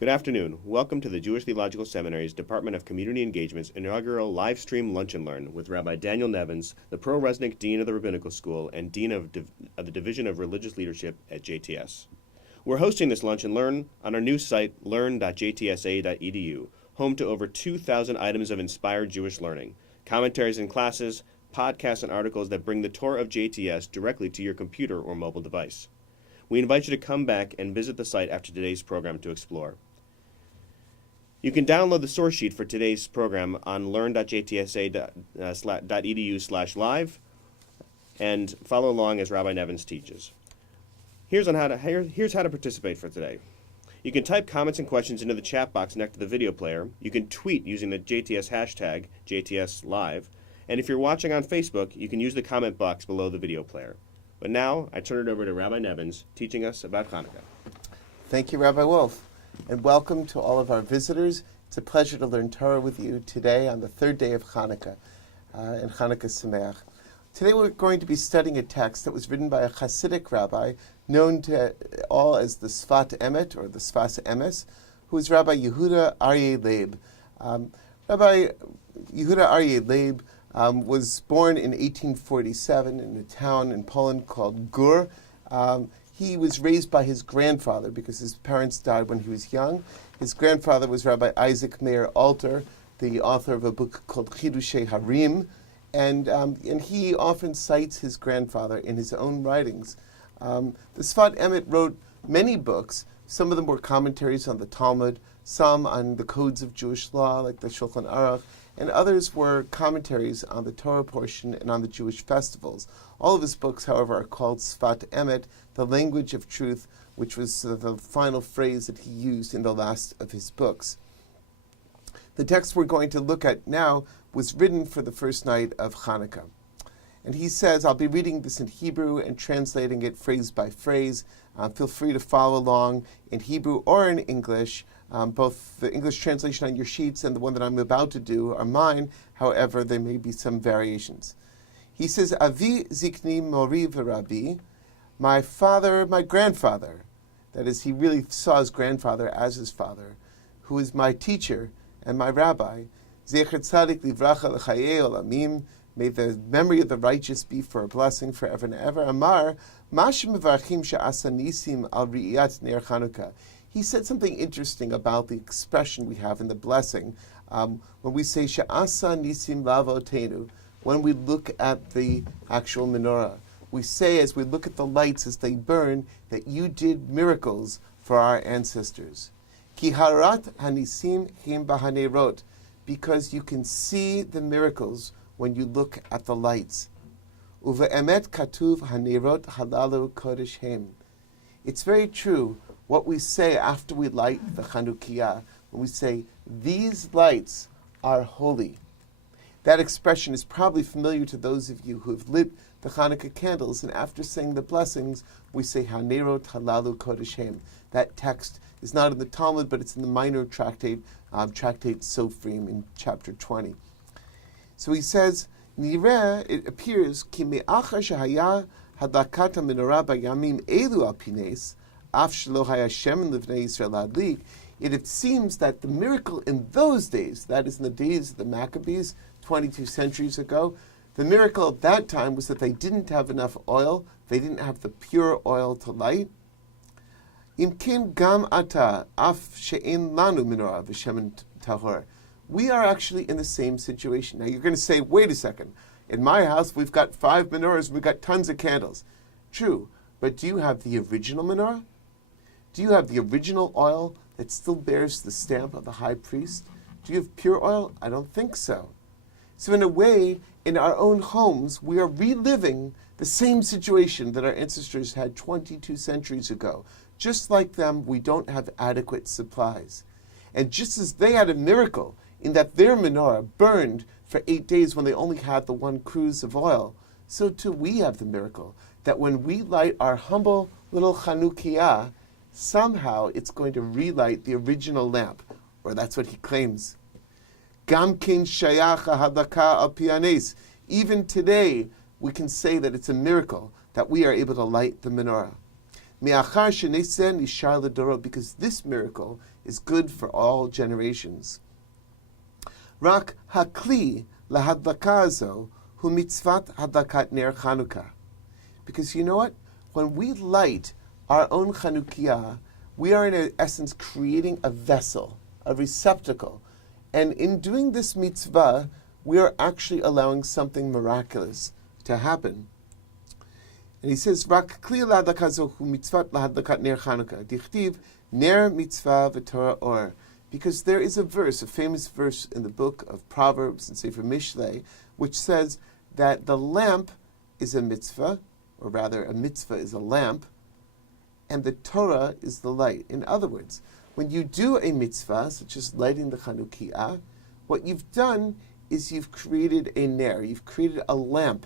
Good afternoon. Welcome to the Jewish Theological Seminary's Department of Community Engagement's inaugural Livestream Lunch and Learn with Rabbi Daniel Nevins, the Pro Resnick Dean of the Rabbinical School and Dean of the Division of Religious Leadership at JTS. We're hosting this Lunch and Learn on our new site, learn.jtsa.edu, home to over 2,000 items of inspired Jewish learning, commentaries and classes, podcasts and articles that bring the Torah of JTS directly to your computer or mobile device. We invite you to come back and visit the site after today's program to explore. You can download the source sheet for today's program on learn.jtsa.edu/live and follow along as Rabbi Nevins teaches. Here's how to participate for today. You can type comments and questions into the chat box next to the video player. You can tweet using the JTS hashtag, JTSLive. And if you're watching on Facebook, you can use the comment box below the video player. But now, I turn it over to Rabbi Nevins, teaching us about Hanukkah. Thank you, Rabbi Wolf. And welcome to all of our visitors. It's a pleasure to learn Torah with you today on the third day of Hanukkah, and Hanukkah Sameach. Today we're going to be studying a text that was written by a Hasidic rabbi known to all as the Sfat Emet, or the Sfas Emes, who is Rabbi Yehuda Aryeh Leib. Rabbi Yehuda Aryeh Leib was born in 1847 in a town in Poland called Gur. He was raised by his grandfather because his parents died when he was young. His grandfather was Rabbi Isaac Meir Alter, the author of a book called Chidushei Harim, and he often cites his grandfather in his own writings. The Sfat Emet wrote many books. Some of them were commentaries on the Talmud, some on the codes of Jewish law, like the Shulchan Aruch, and others were commentaries on the Torah portion and on the Jewish festivals. All of his books, however, are called Sfat Emet, the language of truth, which was the final phrase that he used in the last of his books. The text we're going to look at now was written for the first night of Hanukkah. And he says, I'll be reading this in Hebrew and translating it phrase by phrase. Feel free to follow along in Hebrew or in English. Both the English translation on your sheets and the one that I'm about to do are mine. However, there may be some variations. He says, Avi zikni mori v'Rabbi, my father, my grandfather. That is, he really saw his grandfather as his father, who is my teacher and my rabbi. Zecher tzadik livracha l'chayei olamim. May the memory of the righteous be for a blessing forever and ever. Amar, Mashim mevarchim she'asa nisim al ri'iyat ner Chanukah. He said something interesting about the expression we have in the blessing. When we say she'asa nisim lavotenu, when we look at the actual menorah, we say as we look at the lights as they burn that you did miracles for our ancestors. Ki harat hanisim him bahanerot, because you can see the miracles when you look at the lights. Uve'emet katuv hanerot halalu kodesh hem. It's very true what we say after we light the Chanukiah, when we say, these lights are holy. That expression is probably familiar to those of you who have lit the Hanukkah candles, and after saying the blessings, we say, Hanerot halalu kodesh hem. That text is not in the Talmud, but it's in the minor tractate Sofrim in chapter 20. So he says, Nireh, it appears, ki me'achar shehaya hadlakat hamenorah bayamim elu al pines, af shelo haya shem livnei Yisrael adlik. It seems that the miracle in those days, that is in the days of the Maccabees, 22 centuries ago, the miracle at that time was that they didn't have enough oil, they didn't have the pure oil to light. Imkin gam ata af she'en lanu menorah v'shemen tahor. We are actually in the same situation. Now you're going to say, wait a second, in my house we've got 5 menorahs, we've got tons of candles. True, but do you have the original menorah? Do you have the original oil that still bears the stamp of the high priest? Do you have pure oil? I don't think so. So in a way, in our own homes, we are reliving the same situation that our ancestors had 22 centuries ago. Just like them, we don't have adequate supplies. And just as they had a miracle in that their menorah burned for 8 days when they only had the 1 cruse of oil, so too we have the miracle that when we light our humble little Chanukiah, somehow it's going to relight the original lamp, or that's what he claims. Gamkin shayach hadlaka al pianes. Even today, we can say that it's a miracle that we are able to light the menorah. Me'achar shenesen ishar ledorot, because this miracle is good for all generations. Rak hakli lahadlaka hazo hu mitzvat hadlakat ner Hanukkah. Because you know what? When we light our own Chanukiah, we are in essence creating a vessel, a receptacle. And in doing this mitzvah, we are actually allowing something miraculous to happen. And he says, "Rak kli lahadlaka hazo hu mitzvat lahadlakat ner Hanukkah. Dichtiv ner mitzvah v'torah or." Because there is a verse, a famous verse in the book of Proverbs and Sefer Mishlei, which says that the lamp is a mitzvah, or rather a mitzvah is a lamp, and the Torah is the light. In other words, when you do a mitzvah, such as lighting the Chanukiah, what you've done is you've created a ner, you've created a lamp.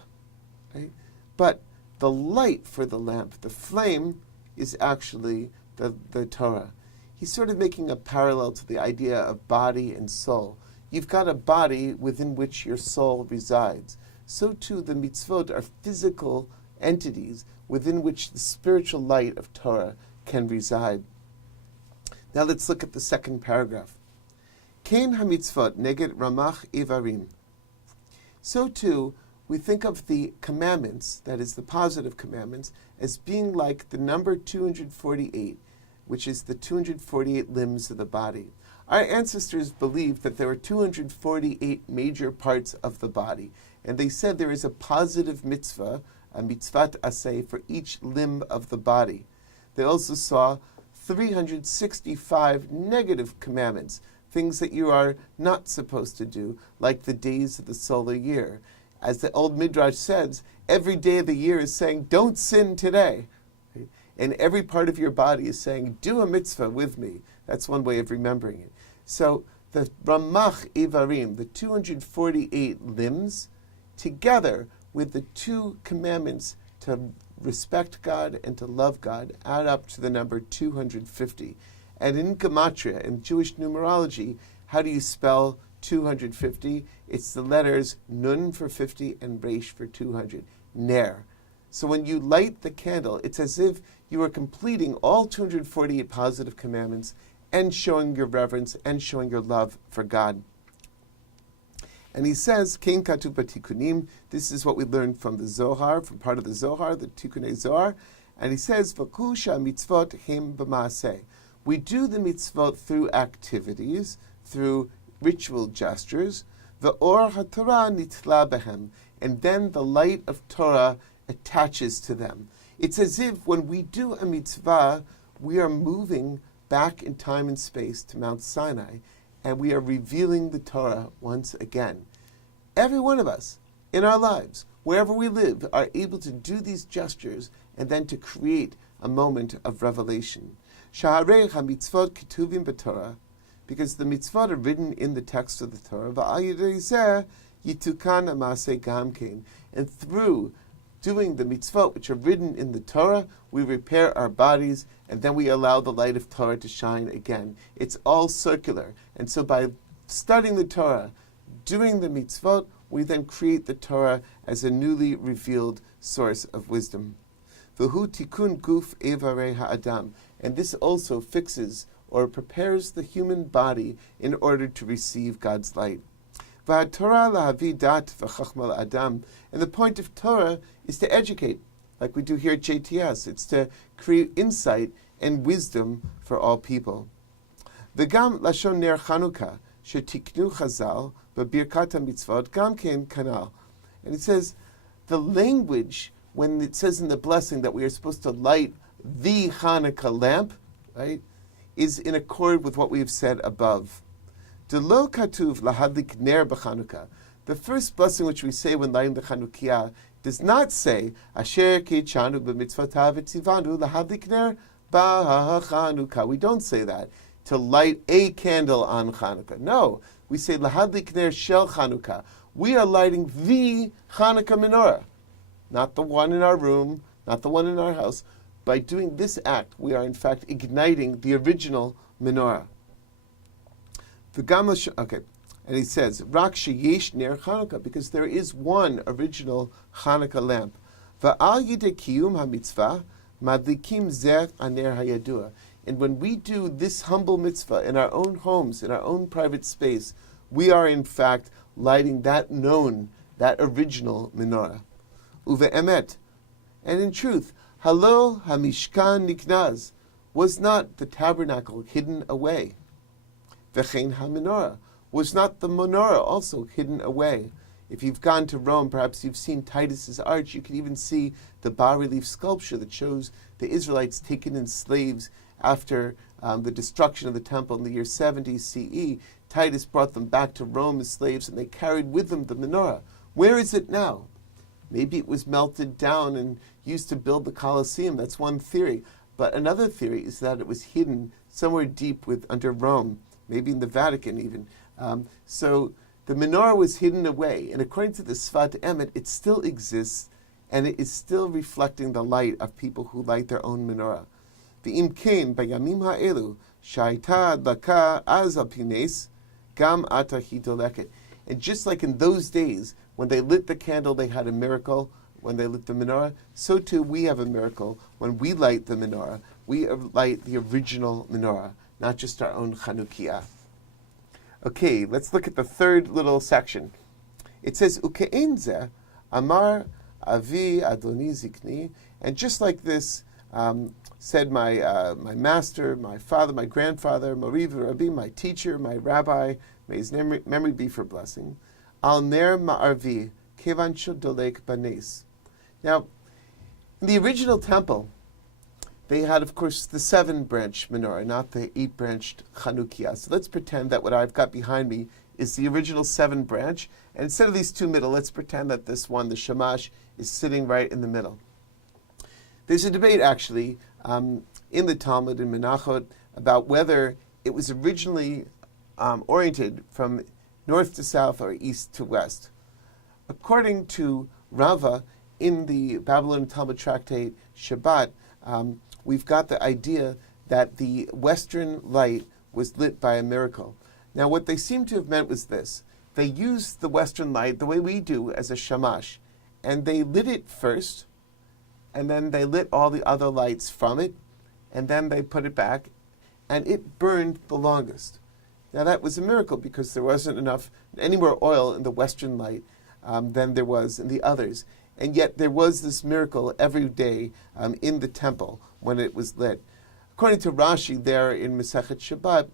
Right? But the light for the lamp, the flame, is actually the Torah. He's sort of making a parallel to the idea of body and soul. You've got a body within which your soul resides. So too the mitzvot are physical entities within which the spiritual light of Torah can reside. Now let's look at the second paragraph. Kein ha-mitzvot neged ramach ivarim. So too, we think of the commandments, that is the positive commandments, as being like the number 248, which is the 248 limbs of the body. Our ancestors believed that there were 248 major parts of the body, and they said there is a positive mitzvah, a mitzvat aseh, for each limb of the body. They also saw 365 negative commandments, things that you are not supposed to do, like the days of the solar year. As the old Midrash says, every day of the year is saying, don't sin today. And every part of your body is saying, do a mitzvah with me. That's one way of remembering it. So the Ramach Ivarim, the 248 limbs, together with the two commandments to respect God and to love God, add up to the number 250. And in Gematria, in Jewish numerology, how do you spell 250? It's the letters Nun for 50 and Resh for 200. Ner. So when you light the candle, it's as if you are completing all 248 positive commandments and showing your reverence and showing your love for God. And he says, Kein katuv b'tikunim, this is what we learned from the Zohar, from part of the Zohar, the Tikunei Zohar. And he says, V'ku mitzvot hem b'maaseh. We do the mitzvot through activities, through ritual gestures. V'or ha'torah nitla behem. And then the light of Torah attaches to them. It's as if when we do a mitzvah, we are moving back in time and space to Mount Sinai, and we are revealing the Torah once again. Every one of us, in our lives, wherever we live, are able to do these gestures and then to create a moment of revelation. Shaharei ha-mitzvot ketuvim b'Torah, because the mitzvot are written in the text of the Torah, v'al yidei zeh yitukan ha'maaseh gamkein, and through doing the mitzvot which are written in the Torah, we repair our bodies, and then we allow the light of Torah to shine again. It's all circular. And so by studying the Torah, doing the mitzvot, we then create the Torah as a newly revealed source of wisdom. V'hu tikun guf evarei ha'adam. And this also fixes or prepares the human body in order to receive God's light. V'haTorah lahavi dat v'chachma adam. And the point of Torah is to educate, like we do here at JTS. It's to create insight and wisdom for all people. V'gam lashon ner Hanukkah shetiknu chazal b'birkat mitzvot gam ken kanal. And it says, the language, when it says in the blessing that we are supposed to light the Hanukkah lamp, right, is in accord with what we have said above. Delo katuv lahadlik ner b'Chanukkah. The first blessing which we say when lighting the Chanukiah does not say Asher kichanu b'mitzvotav etzivanu lahadlik ner b'Chanukkah. We don't say that to light a candle on Hanukkah. No, we say lahadlik ner shel Chanukkah. We are lighting the Hanukkah menorah, not the one in our room, not the one in our house. By doing this act, we are in fact igniting the original menorah. Okay, and he says, Rak sheyesh ner Hanukkah, because there is one original Hanukkah lamp. Va'al yidei kiyum hamitzvah, Madlikim zeh aner hayadua. And when we do this humble mitzvah in our own homes, in our own private space, we are in fact lighting that known, that original menorah. Uve emet. And in truth, halo hamishkan niknaz. Was not the tabernacle hidden away? V'chein ha-menorah. Was not the menorah also hidden away? If you've gone to Rome, perhaps you've seen Titus's arch. You can even see the bas-relief sculpture that shows the Israelites taken in slaves after the destruction of the temple in the year 70 CE. Titus brought them back to Rome as slaves, and they carried with them the menorah. Where is it now? Maybe it was melted down and used to build the Colosseum. That's one theory. But another theory is that it was hidden somewhere deep under Rome, maybe in the Vatican even. So the menorah was hidden away, and according to the Sfat Emet, it still exists, and it is still reflecting the light of people who light their own menorah. V'im kein bayamim ha'elu sha'ita adlaka az al pines gam ata hidoleket. And just like in those days, when they lit the candle, they had a miracle. When they lit the menorah, so too we have a miracle. When we light the menorah, we light the original menorah, not just our own Chanukiah. Okay, let's look at the third little section. It says, Uke'en zeh amar avi adoni zikni, and just like this, said my master, my father, my grandfather, Mori Rabbi, my teacher, my rabbi, may his memory be for blessing, al ner ma'arvi kevan shodolek banes. Now, in the original temple, they had, of course, the 7-branch menorah, not the 8-branched Chanukiah. So let's pretend that what I've got behind me is the original 7-branch. And instead of these two middle, let's pretend that this one, the shamash, is sitting right in the middle. There's a debate, actually, in the Talmud, in Menachot, about whether it was originally oriented from north to south or east to west. According to Rava, in the Babylonian Talmud tractate Shabbat, we've got the idea that the western light was lit by a miracle. Now, what they seem to have meant was this. They used the western light the way we do as a shamash, and they lit it first, and then they lit all the other lights from it, and then they put it back, and it burned the longest. Now, that was a miracle because there wasn't any more oil in the western light than there was in the others. And yet there was this miracle every day in the temple when it was lit. According to Rashi there in Masechet Shabbat,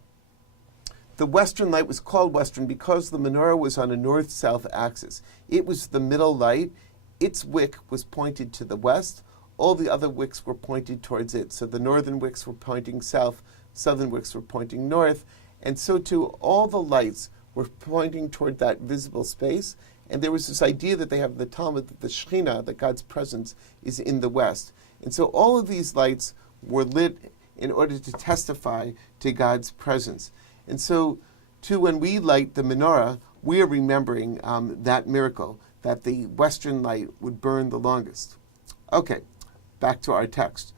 the western light was called western because the menorah was on a north-south axis. It was the middle light. Its wick was pointed to the west. All the other wicks were pointed towards it. So the northern wicks were pointing south, southern wicks were pointing north, and so too all the lights were pointing toward that visible space. And there was this idea that they have in the Talmud that the Shekhinah, that God's presence, is in the west. And so all of these lights were lit in order to testify to God's presence. And so, too, when we light the menorah, we are remembering that miracle, that the western light would burn the longest. Okay, back to our text.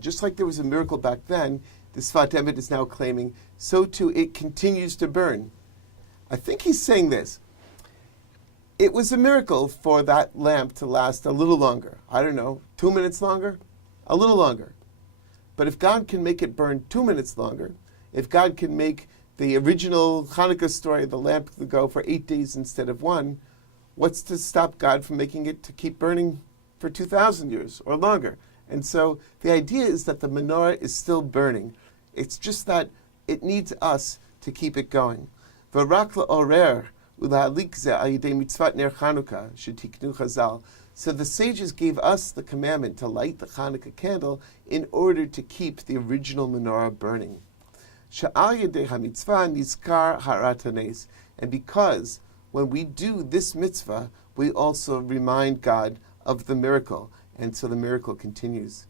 Just like there was a miracle back then, the Sfat Emet is now claiming, so too it continues to burn. I think he's saying this. It was a miracle for that lamp to last a little longer. I don't know, 2 minutes longer? A little longer. But if God can make it burn 2 minutes longer, if God can make the original Hanukkah story, the lamp to go for 8 days instead of 1, what's to stop God from making it to keep burning for 2,000 years or longer? And so the idea is that the menorah is still burning. It's just that it needs us to keep it going. V'rak la'orer ula'alik ze al yedei mitzvot ner Hanukkah shetiknu Chazal. So the sages gave us the commandment to light the Hanukkah candle in order to keep the original menorah burning. Sha'al yedei hamitzvah nizkar haratanes. And because when we do this mitzvah, we also remind God of the miracle. And so the miracle continues.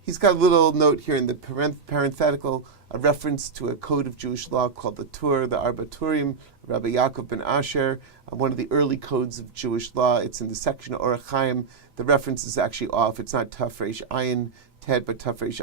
He's got a little note here in the parenthetical, a reference to a code of Jewish law called the Tur, the Arba Turim, Rabbi Yaakov ben Asher, one of the early codes of Jewish law. It's in the section of Orach Chaim. The reference is actually off. It's not Tafresh Ayin Ted, but Tafresh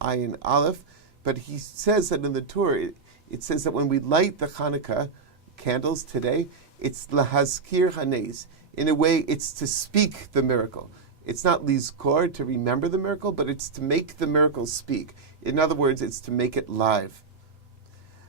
Ayin Aleph. But he says that in the Tur, it says that when we light the Hanukkah candles today, it's lahazkir hanes. In a way, it's to speak the miracle. It's not lizkor, to remember the miracle, but it's to make the miracle speak. In other words, it's to make it live.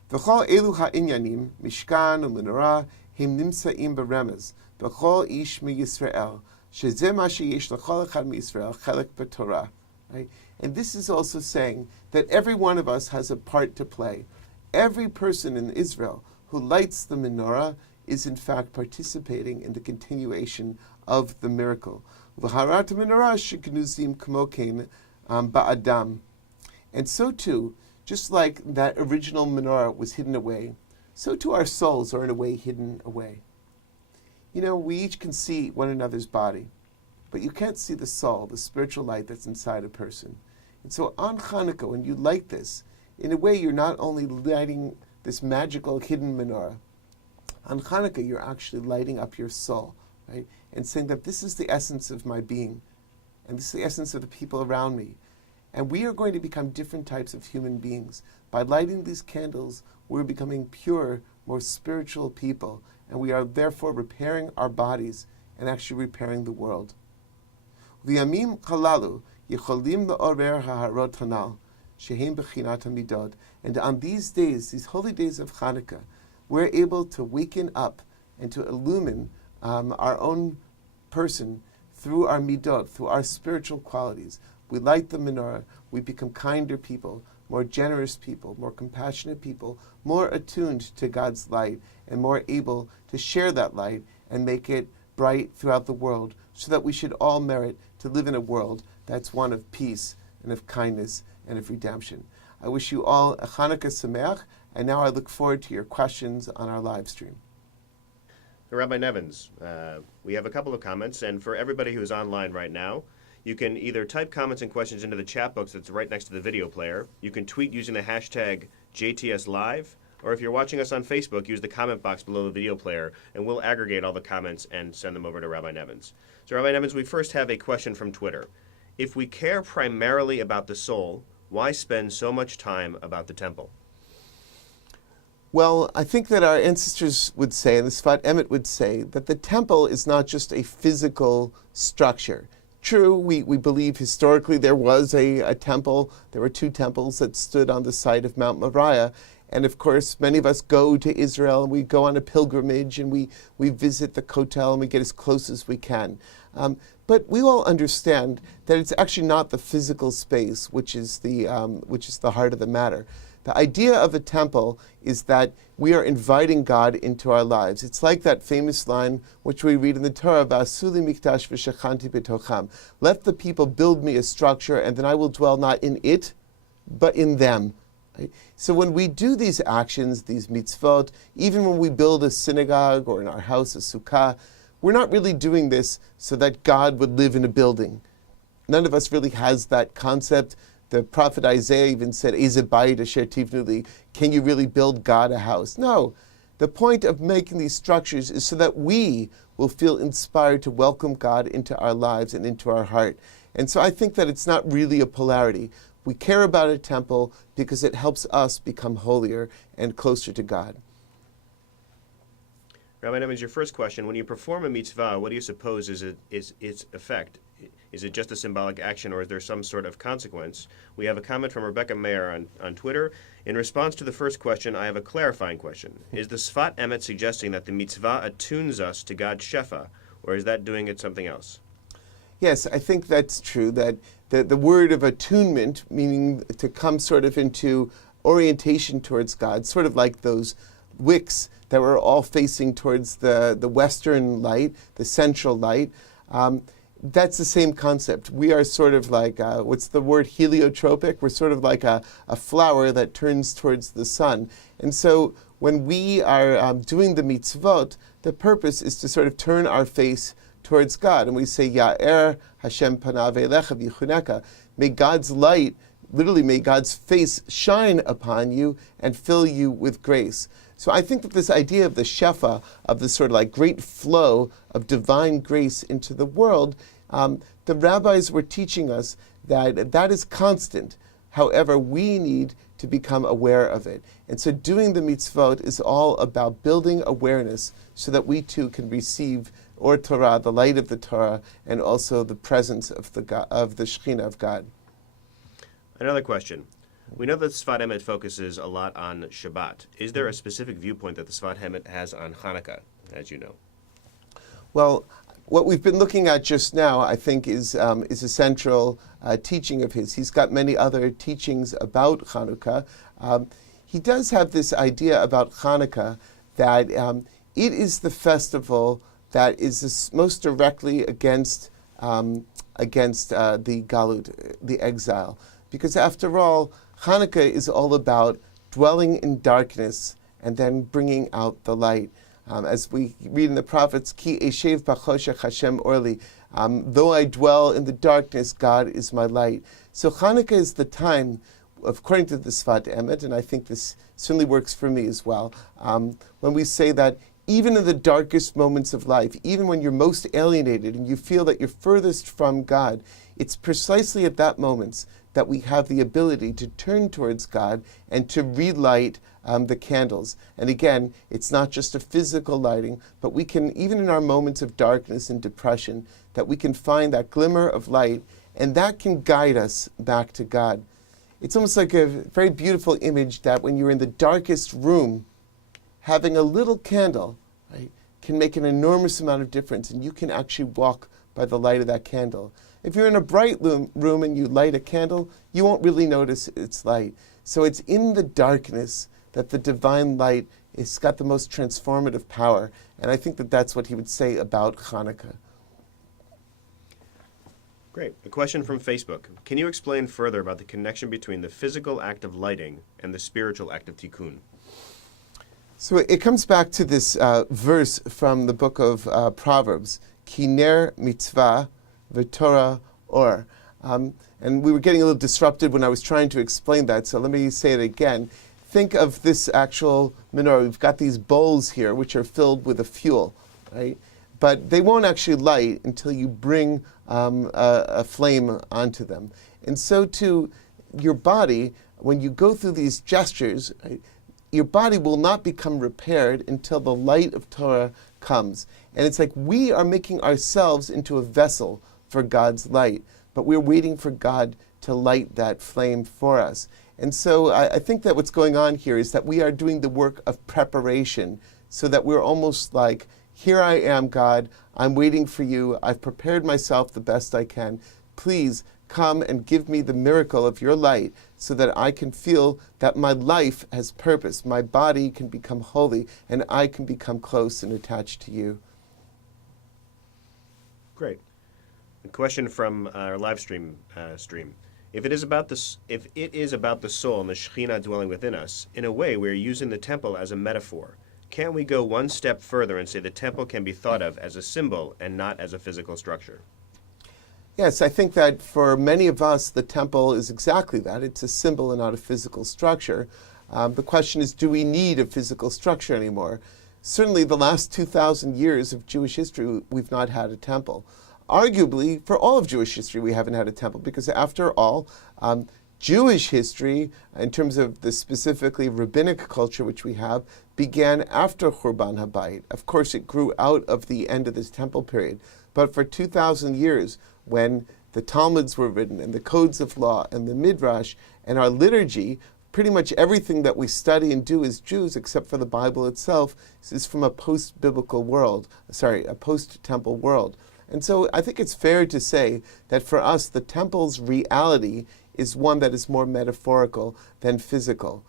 V'chol elu ha'inyanim, mishkan u'menorah, him nimsa'im beremez, v'chol ish mi-Yisrael, shezeh ma sheyesh l'chol echad mi-Yisrael, chelek b'torah. Right? And this is also saying that every one of us has a part to play. Every person in Israel who lights the menorah is in fact participating in the continuation of the miracle. V'harat menorah sheknuzim k'mokein ba'adam. And so too, just like that original menorah was hidden away, so too our souls are in a way hidden away. You know, we each can see one another's body, but you can't see the soul, the spiritual light that's inside a person. And so on Hanukkah, when you light this, in a way you're not only lighting this magical hidden menorah. On Hanukkah, you're actually lighting up your soul, right? And saying that this is the essence of my being, and this is the essence of the people around me. And we are going to become different types of human beings. By lighting these candles, we're becoming pure, more spiritual people, and we are therefore repairing our bodies and actually repairing the world. V'yamim halalu yicholim la'orer ha'harot hanal, shehem b'chinat hamidot. And on these days, these holy days of Hanukkah, we're able to waken up and to illumine our own person through our midot, through our spiritual qualities. We light the menorah, we become kinder people, more generous people, more compassionate people, more attuned to God's light, and more able to share that light and make it bright throughout the world, so that we should all merit to live in a world that's one of peace and of kindness and of redemption. I wish you all a Hanukkah Sameach, and now I look forward to your questions on our live stream. Rabbi Nevins, we have a couple of comments, and for everybody who is online right now, you can either type comments and questions into the chat box that's right next to the video player. You can tweet using the hashtag JTSLive, or if you're watching us on Facebook, use the comment box below the video player, and we'll aggregate all the comments and send them over to Rabbi Nevins. So Rabbi Nevins, we first have a question from Twitter. If we care primarily about the soul, why spend so much time about the temple? Well, I think that our ancestors would say, and the Sfat Emet would say, that the temple is not just a physical structure. True, we believe historically there was a temple. There were two temples that stood on the site of Mount Moriah. And of course, many of us go to Israel and we go on a pilgrimage and we visit the Kotel and we get as close as we can. But we all understand that it's actually not the physical space which is the heart of the matter. The idea of a temple is that we are inviting God into our lives. It's like that famous line which we read in the Torah, "V'asuli mikdash v'shechanti b'tocham." Let the people build me a structure, and then I will dwell not in it, but in them. Right? So when we do these actions, these mitzvot, even when we build a synagogue or in our house a sukkah, we're not really doing this so that God would live in a building. None of us really has that concept. The prophet Isaiah even said, "Eze bayit asher tivnu li," can you really build God a house? No. The point of making these structures is so that we will feel inspired to welcome God into our lives and into our heart. And so I think that it's not really a polarity. We care about a temple because it helps us become holier and closer to God. Rabbi Nevins, your first question, when you perform a mitzvah, what do you suppose is its effect? Is it just a symbolic action, or is there some sort of consequence? We have a comment from Rebecca Mayer on Twitter. In response to the first question, I have a clarifying question. Is the Sfat Emet suggesting that the mitzvah attunes us to God's Shefa, or is that doing it something else? Yes, I think that's true, that the word of attunement, meaning to come sort of into orientation towards God, sort of like those wicks that were all facing towards the western light, the central light. That's the same concept. We are sort of like, what's the word, heliotropic? We're sort of like a flower that turns towards the sun. And so when we are doing the mitzvot, the purpose is to sort of turn our face towards God. And we say, Ya'er Hashem panav elecha v'yichuneka. May God's light, literally may God's face shine upon you and fill you with grace. So I think that this idea of the shefa, of this sort of like great flow of divine grace into the world, the rabbis were teaching us that that is constant. However, we need to become aware of it. And so doing the mitzvot is all about building awareness so that we too can receive Or Torah, the light of the Torah, and also the presence of the Shekhinah of God. Another question. We know that Sfat Emet focuses a lot on Shabbat. Is there a specific viewpoint that the Sfat Emet has on Hanukkah, as you know? Well, what we've been looking at just now, I think, is a central teaching of his. He's got many other teachings about Hanukkah. He does have this idea about Hanukkah that it is the festival that is most directly against the galut, the exile. Because after all, Hanukkah is all about dwelling in darkness and then bringing out the light. As we read in the prophets, Ki eshev b'choshech Hashem orli, though I dwell in the darkness, God is my light. So Hanukkah is the time, according to the Sfat Emet, and I think this certainly works for me as well, when we say that even in the darkest moments of life, even when you're most alienated and you feel that you're furthest from God, it's precisely at that moment that we have the ability to turn towards God and to relight the candles. And again, it's not just a physical lighting, but we can, even in our moments of darkness and depression, that we can find that glimmer of light, and that can guide us back to God. It's almost like a very beautiful image that when you're in the darkest room, having a little candle, right, can make an enormous amount of difference, and you can actually walk by the light of that candle. If you're in a bright room and you light a candle, you won't really notice its light. So it's in the darkness that the divine light has got the most transformative power. And I think that that's what he would say about Hanukkah. Great. A question from Facebook. Can you explain further about the connection between the physical act of lighting and the spiritual act of tikkun? So it comes back to this verse from the book of Proverbs, Ki ner mitzvah v'torah or. And we were getting a little disrupted when I was trying to explain that, so let me say it again. Think of this actual menorah. We've got these bowls here, which are filled with a fuel, right? But they won't actually light until you bring a flame onto them. And so too, your body, when you go through these gestures, right, your body will not become repaired until the light of Torah comes. And it's like we are making ourselves into a vessel for God's light, but we're waiting for God to light that flame for us. And so I think that what's going on here is that we are doing the work of preparation so that we're almost like, here I am, God, I'm waiting for you, I've prepared myself the best I can. Please come and give me the miracle of your light so that I can feel that my life has purpose, my body can become holy, and I can become close and attached to you. Great. A question from our live stream. If it is about the soul and the Shekhinah dwelling within us, in a way we are using the temple as a metaphor. Can't we go one step further and say the temple can be thought of as a symbol and not as a physical structure? Yes, I think that for many of us, the temple is exactly that. It's a symbol and not a physical structure. The question is, do we need a physical structure anymore? Certainly, the last 2,000 years of Jewish history, we've not had a temple. Arguably, for all of Jewish history, we haven't had a temple because, after all, Jewish history, in terms of the specifically rabbinic culture which we have, began after Churban HaBayit. Of course, it grew out of the end of this temple period. But for 2,000 years, when the Talmuds were written and the codes of law and the Midrash and our liturgy, pretty much everything that we study and do as Jews, except for the Bible itself, is from a post-biblical world, a post-temple world. And so I think it's fair to say that for us, the temple's reality is one that is more metaphorical than physical.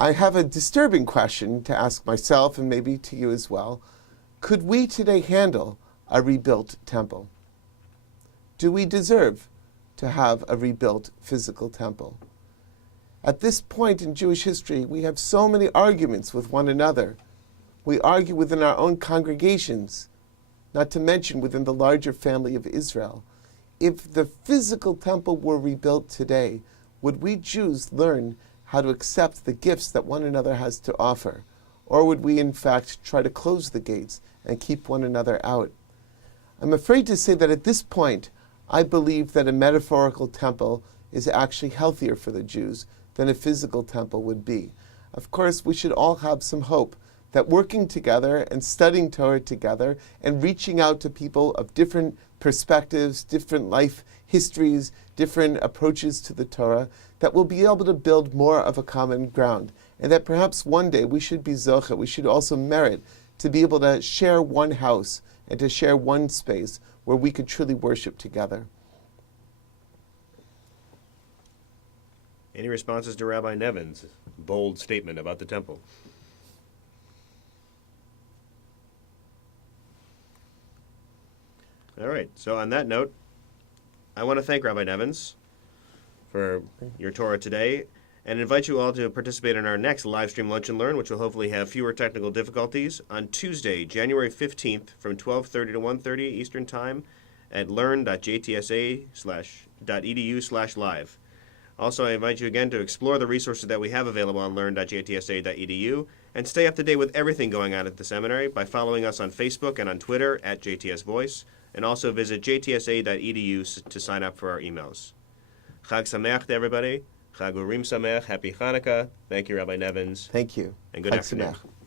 I have a disturbing question to ask myself and maybe to you as well. Could we today handle a rebuilt temple? Do we deserve to have a rebuilt physical temple? At this point in Jewish history, we have so many arguments with one another. We argue within our own congregations, not to mention within the larger family of Israel. If the physical temple were rebuilt today, would we Jews learn how to accept the gifts that one another has to offer? Or would we, in fact, try to close the gates and keep one another out? I'm afraid to say that at this point, I believe that a metaphorical temple is actually healthier for the Jews than a physical temple would be. Of course, we should all have some hope that working together and studying Torah together and reaching out to people of different perspectives, different life histories, different approaches to the Torah, that we'll be able to build more of a common ground. And that perhaps one day we should be zocheh, we should also merit to be able to share one house and to share one space where we could truly worship together. Any responses to Rabbi Nevins' bold statement about the temple? All right. So on that note, I want to thank Rabbi Nevins for your Torah today and invite you all to participate in our next live stream Lunch and Learn, which will hopefully have fewer technical difficulties, on Tuesday, January 15th from 12:30 to 1:30 Eastern Time at learn.jtsa.edu/live. Also, I invite you again to explore the resources that we have available on learn.jtsa.edu and stay up to date with everything going on at the seminary by following us on Facebook and on Twitter at JTS Voice, and also visit jtsa.edu to sign up for our emails. Chag Sameach to everybody. Chag Urim Sameach. Happy Hanukkah. Thank you, Rabbi Nevins. Thank you. And good Chag afternoon. Sameach.